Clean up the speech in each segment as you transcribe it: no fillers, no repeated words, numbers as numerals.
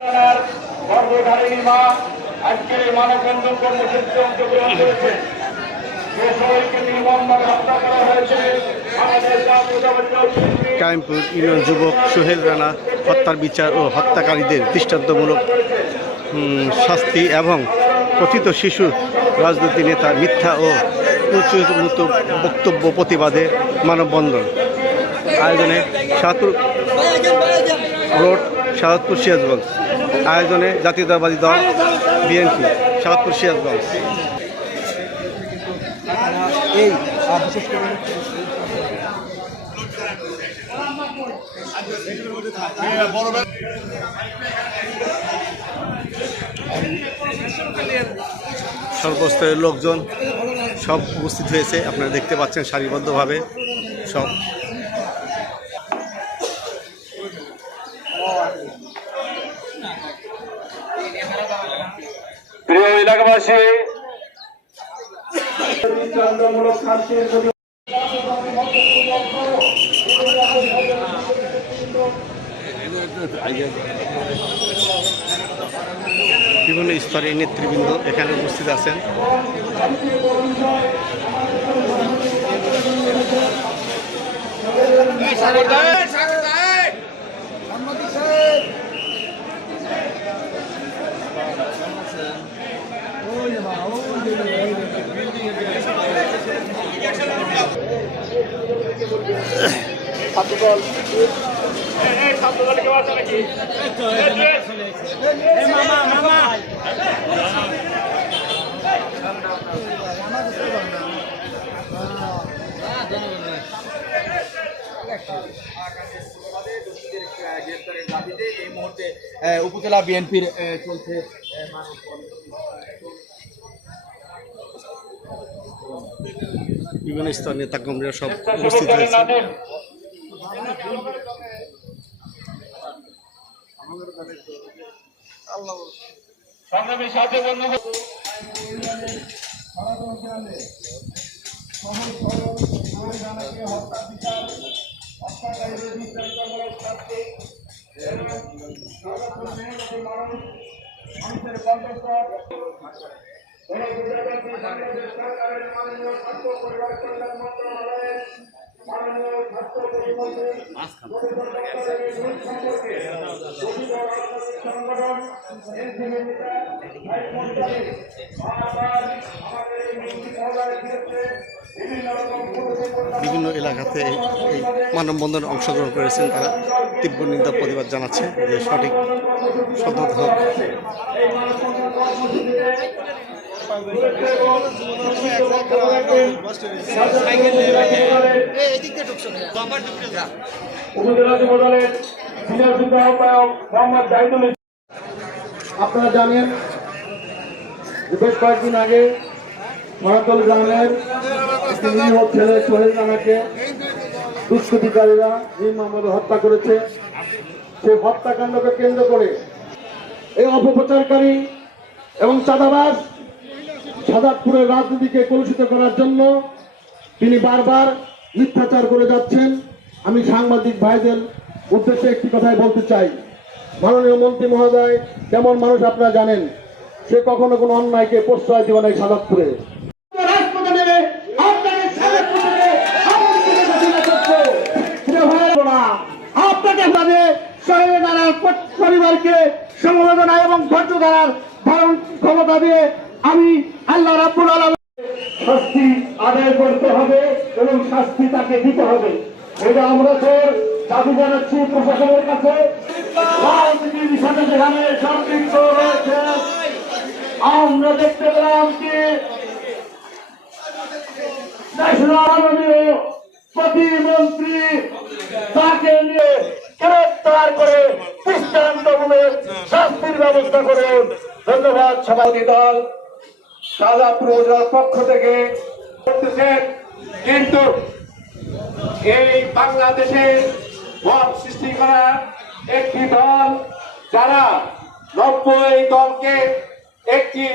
গর্ভধারিণী মা আজকের এই মানববন্ধন কর্মসূচিতে অংশগ্রহণ করেছে। যে সবাইকে নির্মমভাবে হত্যা করা হয়েছে কায়েমপুর ইউনিয়ন যুবক সোহেল রানা হত্যার বিচার ও হত্যাকারীদের দৃষ্টান্তমূলক শাস্তি এবং কথিত শিশু রাজনৈতিক নেতা মিথ্যা ও প্রচলিত বক্তব্য প্রতিবাদে মানববন্ধন আয়োজনে শাহপুর রোড শাহপুর সিরাজগঞ্জ আয়োজনে জাতীয়তাবাদী দল বিএনপি শাহপুর সিরাজগঞ্জ। এই বিশেষ করে সর্বস্তরের লোকজন সব উপস্থিত হয়েছে, আপনারা দেখতে পাচ্ছেন সারিবদ্ধভাবে সব। প্রিয় এলাকাবাসী, দৃষ্টান্তমূলক শাস্তির প্রতি বিভিন্ন স্তরের নেতৃবৃন্দ এখানে উপস্থিত আছেন। এই মুহূর্তে উপজেলা বিএনপির চলছে বিভিন্ন স্তরের নেতাকর্মীরা সব উপস্থিত হয়েছে। সংগ্রামী সাথে বন্ধু বিভিন্ন এলাকাতে এই মানববন্ধনে অংশগ্রহণ করেছেন, তারা তীব্র নিন্দা প্রতিবাদ জানাচ্ছে যে সঠিক সতত হোক। আপনারা জানেন বেশ কয়েকদিন আগে মহাতল গ্রামের একটি নিরীহ ছেলে সোহেল রানাকে দুষ্কৃতিকারীরা নির্মমভাবে হত্যা করেছে। সেই হত্যাকাণ্ডকে কেন্দ্র করে এই অপপ্রচারকারী এবং চাঁদাবাজ সাদাতপুরের রাজনীতিকে কলুষিত করার জন্য তিনি বারবার মিথ্যাচার করে যাচ্ছেন। আমি সাংবাদিক ভাইদের উদ্দেশ্যে একটি কথাই বলতে চাই, মাননীয় মন্ত্রী মহোদয় কেমন মানুষ আপনারা জানেন, সে কখনো কোনো অন্যায়কে প্রশ্রয় দেবে না। সাদাতপুরে আপনাকে ভাবে সোহেল রানার পরিবারকে সমবেদনা এবং ধৈর্য ধারার ধারণ ক্ষমতা দিয়ে আমি আল্লাহ রাব্বুল আলামিন শাস্তি আদায় করতে হবে এবং শাস্তি তাকে দিতে হবে। এটা আমরা দাবি জানাচ্ছি প্রশাসনের কাছে। রাজনীতির সাথে যেখানে সম্পৃক্ত রয়েছে, আমরা দেখতে পেলাম যে মাননীয় প্রতিমন্ত্রী তাকে নিয়ে গ্রেপ্তার করে দৃষ্টান্তমূলক শাস্তির ব্যবস্থা করেন। ধন্যবাদ। সভাপতি দল শাহজাদপুর উপজেলার পক্ষ থেকে করতেছেন, কিন্তু এই বাংলাদেশে মত সৃষ্টি করা একটি দল যারা 90 দলকে একটি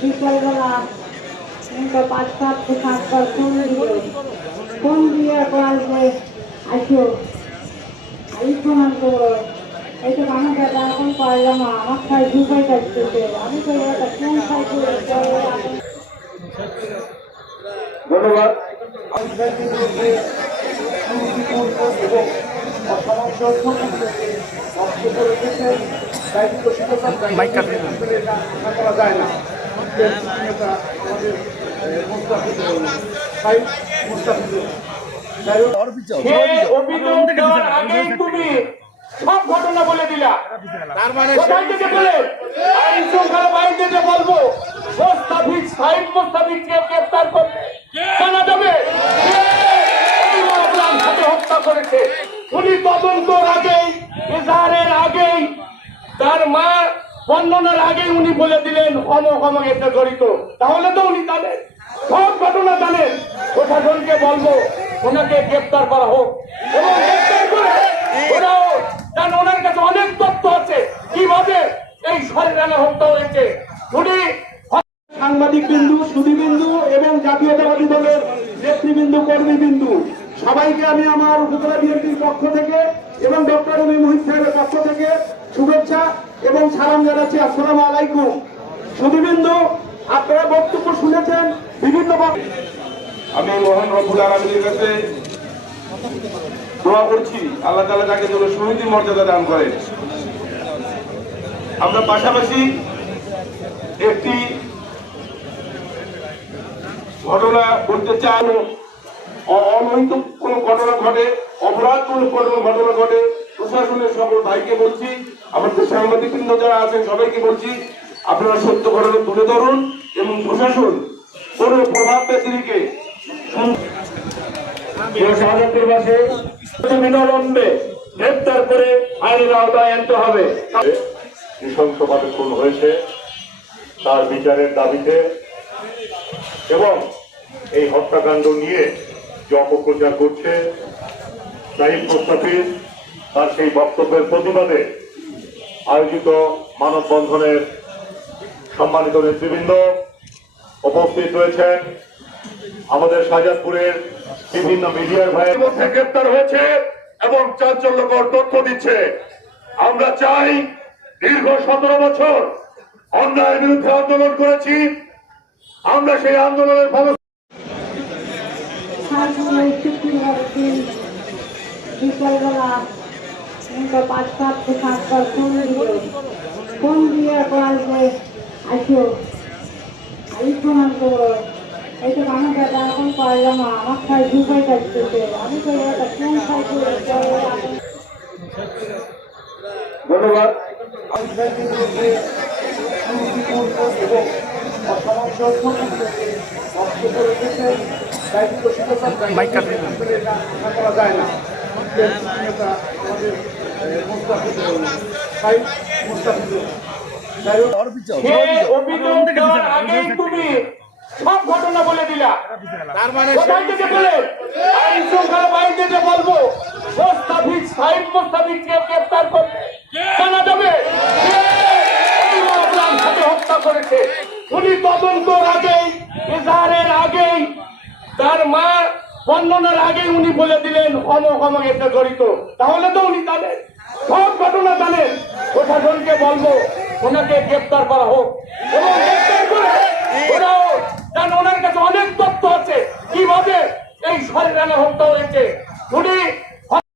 বিকেলবেলা 5-7 ফোন দিয়ে আসবে আসো এই প্রমাণ করো এইটা আমার দাদা এখন পারলাম না আমার খাই দুপাই কাটতেছে আমি তো এটা কোন খাই করে ধন্যবাদ। করা যায় না সে অভিযোগ দেওয়ার আগেই তুমি সব ঘটনা বলে দিলা। তার মানে কোথায় থেকে বলে আইন শৃঙ্খলা বাহিনীতে বলবো মোস্তাফিজ সাইদ মোস্তাফিজকে গ্রেফতার করতে জানা যাবে কে এই মামলার সাথে হত্যা করেছে। উনি তদন্তর আগেই এজাহারের আগেই তার মা বর্ণনার আগেই উনি বলে দিলেন অমক অমক এটা জড়িত। তাহলে তো উনি জানেন, সব ঘটনা জানেন। প্রশাসনকে বলবো ওনাকে গ্রেফতার করা হোক এবং গ্রেফতার করে ওরাও কারণ ওনার কাছে অনেক তথ্য আছে কিভাবে এই শরীরানা হত্যা হয়েছে। উনি সাংবাদিক বিন্দু, সুধীবিন্দু এবং জাতীয়তাবাদী দলের নেতৃবৃন্দ, কর্মীবিন্দু সবাইকে আমি আমার উপজেলা বিএনপির পক্ষ থেকে এবং ডক্টর এম এ মুহিত সাহেবের পক্ষ থেকে শুভেচ্ছা এবং সালাম জানাচ্ছি। আসসালামু আলাইকুম। সুধীবিন্দু, আপনারা বক্তব্য শুনেছেন বিভিন্ন আমি মহান রব্বুল আলামিনের কাছে দোয়া করছি আল্লাহ তাআলা তাকে যেন শহীদের মর্যাদা দান করেন। আমরা পাশাপাশি একটি ঘটনা বলতে চাই। অনৈতিক কোনো ঘটনা ঘটে, অপরাধ কোনো ঘটনা ঘটে, প্রশাসনের সকল ভাইকে বলছি, আমাদের সাংবাদিকবৃন্দ যারা আছেন সবাইকে বলছি, আপনারা সত্য ঘটনা তুলে ধরুন এবং প্রশাসন কোনো প্রভাব ব্যতিরিকে শাহজাদপুর বাসে বিনালম্বে গ্রেপ্তার করে আইনের আওতায় আনতে হবে। নৃশংসভাবে খুন হয়েছে তার বিচারের দাবিতে এবং এই হত্যাকাণ্ড নিয়ে যে অপপ্রচার করছে সাইদ মোস্তাফিজ তার সেই বক্তব্যের প্রতিবাদে আয়োজিত মানববন্ধনের সম্মানিত নেতৃবৃন্দ উপস্থিত রয়েছেন। আমাদের শাহজাদপুরের বিভিন্ন মিডিয়ার ভাইয়ের মধ্যে গ্রেপ্তার হয়েছে এবং চাঞ্চল্যকর তথ্য দিচ্ছে। আমরা চাই দীর্ঘ 17 বছর অন্যায়ের বিরুদ্ধে আন্দোলন করেছি, আমরা সেই আন্দোলনের ফল শুক্রবার দিন বিকালবেলা 5-7 থেকে 7বার ফোন দিয়ে বল যে আসো এই প্রমাণ করো এইটা আমার দাদা এখন পারলাম না আমার খাই দুপাই কাটতেছে আমি তো এটা কোন খাই করে ধন্যবাদ। করা যায় না সে অভিযোগ দেওয়ার আগেই তুমি সব ঘটনা বলে দিলা। তার মানে কোথায় থেকে বলে আইন শৃঙ্খলা বাহিনীতে বলবো মোস্তাফিজ সাইদ মোস্তাফিজকে গ্রেফতার করতে জানা যাবে কে এই মামলার সাথে হত্যা করেছে। উনি তদন্তর আগেই এজাহারের আগেই তার মা বর্ণনার আগেই উনি বলে দিলেন অমক অমক এটা জড়িত। তাহলে তো উনি জানেন, সব ঘটনা জানেন। প্রশাসনকে বলবো ওনাকে গ্রেফতার করা হোক এবং গ্রেফতার করে ওরাও কারণ ওনার কাছে অনেক তথ্য আছে কিভাবে এই শরীরানা হত্যা হয়েছে। উনি